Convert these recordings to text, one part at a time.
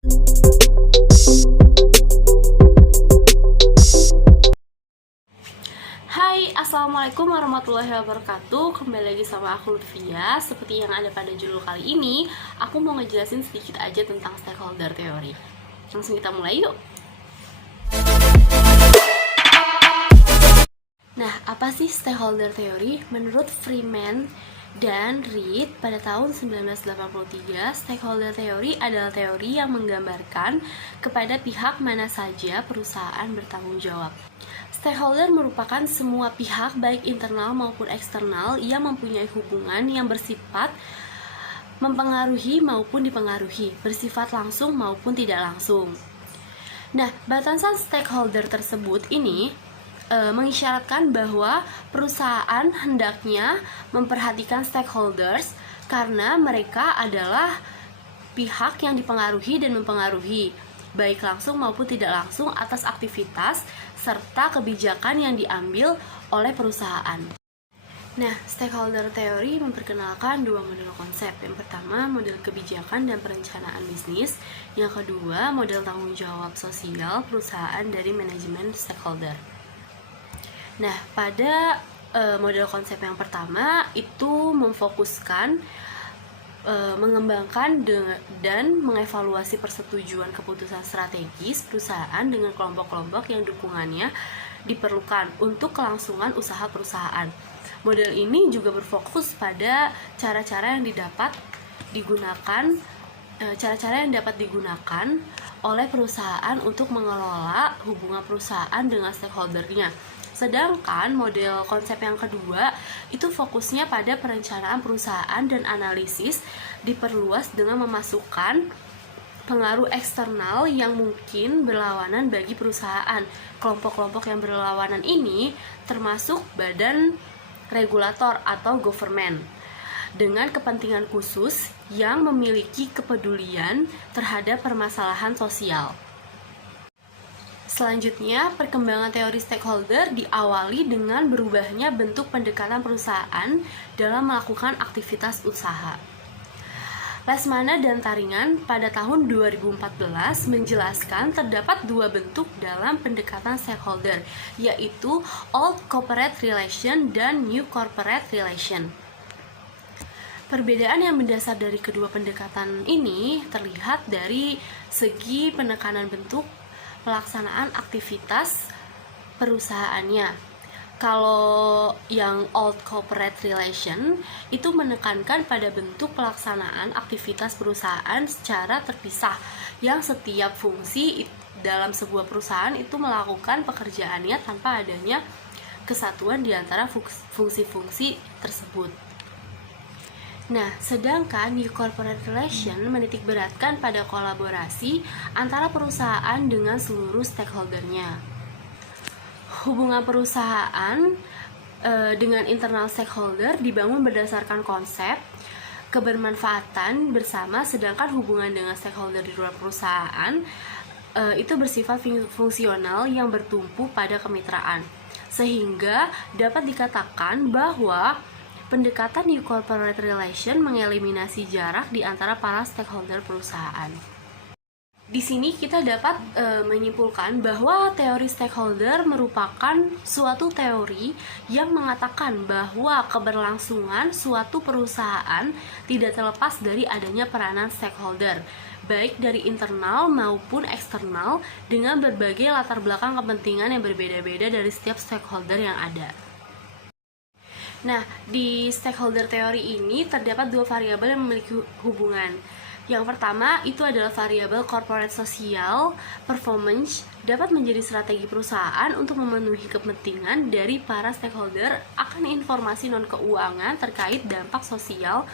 Hai, Assalamualaikum warahmatullahi wabarakatuh. Kembali lagi sama aku Lutfia. Seperti yang ada pada judul kali ini, aku mau ngejelasin sedikit aja tentang stakeholder theory. Langsung kita mulai yuk. Nah, apa sih stakeholder theory? Menurut Freeman dan Reed pada tahun 1983, stakeholder theory adalah teori yang menggambarkan kepada pihak mana saja perusahaan bertanggung jawab. Stakeholder merupakan semua pihak baik internal maupun eksternal yang mempunyai hubungan yang bersifat mempengaruhi maupun dipengaruhi, bersifat langsung maupun tidak langsung. Nah, batasan stakeholder tersebut ini mengisyaratkan bahwa perusahaan hendaknya memperhatikan stakeholders karena mereka adalah pihak yang dipengaruhi dan mempengaruhi, baik langsung maupun tidak langsung atas aktivitas serta kebijakan yang diambil oleh perusahaan. Nah, stakeholder theory memperkenalkan dua model konsep. Yang pertama, model kebijakan dan perencanaan bisnis. Yang kedua, model tanggung jawab sosial perusahaan dari manajemen stakeholder. Nah, pada model konsep yang pertama itu memfokuskan mengembangkan dan mengevaluasi persetujuan keputusan strategis perusahaan dengan kelompok-kelompok yang dukungannya diperlukan untuk kelangsungan usaha perusahaan. Model ini juga berfokus pada cara-cara yang dapat digunakan oleh perusahaan untuk mengelola hubungan perusahaan dengan stakeholdernya. Sedangkan model konsep yang kedua itu fokusnya pada perencanaan perusahaan dan analisis diperluas dengan memasukkan pengaruh eksternal yang mungkin berlawanan bagi perusahaan. Kelompok-kelompok yang berlawanan ini termasuk badan regulator atau government dengan kepentingan khusus yang memiliki kepedulian terhadap permasalahan sosial. Selanjutnya, perkembangan teori stakeholder diawali dengan berubahnya bentuk pendekatan perusahaan dalam melakukan aktivitas usaha. Lesmana dan Taringan pada tahun 2014 menjelaskan terdapat dua bentuk dalam pendekatan stakeholder, yaitu Old Corporate Relation dan New Corporate Relation. Perbedaan yang mendasar dari kedua pendekatan ini terlihat dari segi penekanan bentuk pelaksanaan aktivitas perusahaannya. Kalau yang Old Corporate Relation itu menekankan pada bentuk pelaksanaan aktivitas perusahaan secara terpisah, yang setiap fungsi dalam sebuah perusahaan itu melakukan pekerjaannya tanpa adanya kesatuan di antara fungsi-fungsi tersebut. Nah, sedangkan New Corporate Relation menitikberatkan pada kolaborasi antara perusahaan dengan seluruh stakeholdernya. Hubungan perusahaan dengan internal stakeholder dibangun berdasarkan konsep kebermanfaatan bersama, sedangkan hubungan dengan stakeholder di luar perusahaan itu bersifat fungsional yang bertumpu pada kemitraan. Sehingga dapat dikatakan bahwa pendekatan New Corporate Relation mengeliminasi jarak di antara para stakeholder perusahaan. Di sini kita dapat menyimpulkan bahwa teori stakeholder merupakan suatu teori yang mengatakan bahwa keberlangsungan suatu perusahaan tidak terlepas dari adanya peranan stakeholder, baik dari internal maupun eksternal, dengan berbagai latar belakang kepentingan yang berbeda-beda dari setiap stakeholder yang ada. Nah, di stakeholder teori ini terdapat dua variabel yang memiliki hubungan. Yang pertama itu adalah variabel corporate social performance, dapat menjadi strategi perusahaan untuk memenuhi kepentingan dari para stakeholder akan informasi non-keuangan terkait dampak sosial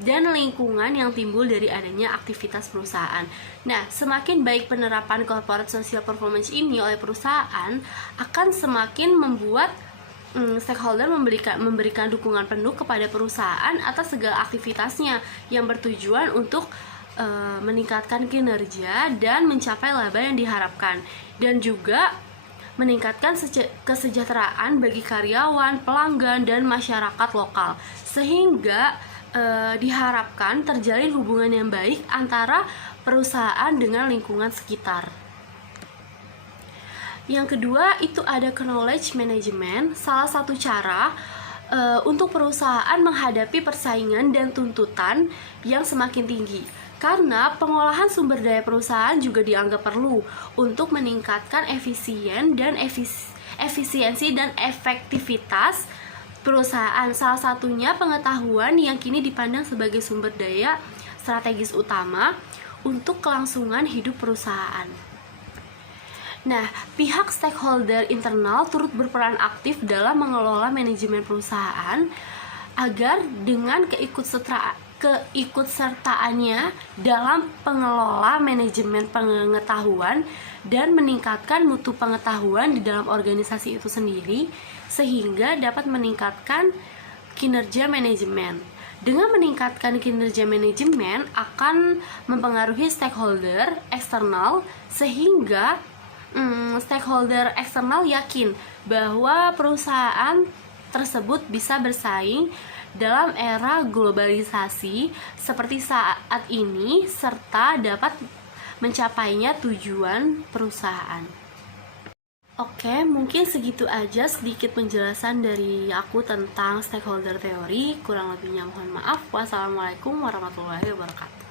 dan lingkungan yang timbul dari adanya aktivitas perusahaan. Nah, semakin baik penerapan corporate social performance ini oleh perusahaan, akan semakin membuat stakeholder memberikan dukungan penuh kepada perusahaan atas segala aktivitasnya yang bertujuan untuk meningkatkan kinerja dan mencapai laba yang diharapkan, dan juga meningkatkan kesejahteraan bagi karyawan, pelanggan, dan masyarakat lokal, sehingga diharapkan terjalin hubungan yang baik antara perusahaan dengan lingkungan sekitar. Yang kedua itu ada knowledge management, salah satu cara untuk perusahaan menghadapi persaingan dan tuntutan yang semakin tinggi. Karena pengolahan sumber daya perusahaan juga dianggap perlu untuk meningkatkan efisiensi dan efektivitas perusahaan. Salah satunya pengetahuan yang kini dipandang sebagai sumber daya strategis utama untuk kelangsungan hidup perusahaan. Nah, pihak stakeholder internal turut berperan aktif dalam mengelola manajemen perusahaan agar dengan keikutsertaannya dalam pengelola manajemen pengetahuan dan meningkatkan mutu pengetahuan di dalam organisasi itu sendiri sehingga dapat meningkatkan kinerja manajemen. Dengan meningkatkan kinerja manajemen akan mempengaruhi stakeholder eksternal sehingga stakeholder eksternal yakin bahwa perusahaan tersebut bisa bersaing dalam era globalisasi seperti saat ini serta dapat mencapainya tujuan perusahaan. Oke, mungkin segitu aja sedikit penjelasan dari aku tentang stakeholder teori. Kurang lebihnya mohon maaf. Wassalamualaikum warahmatullahi wabarakatuh.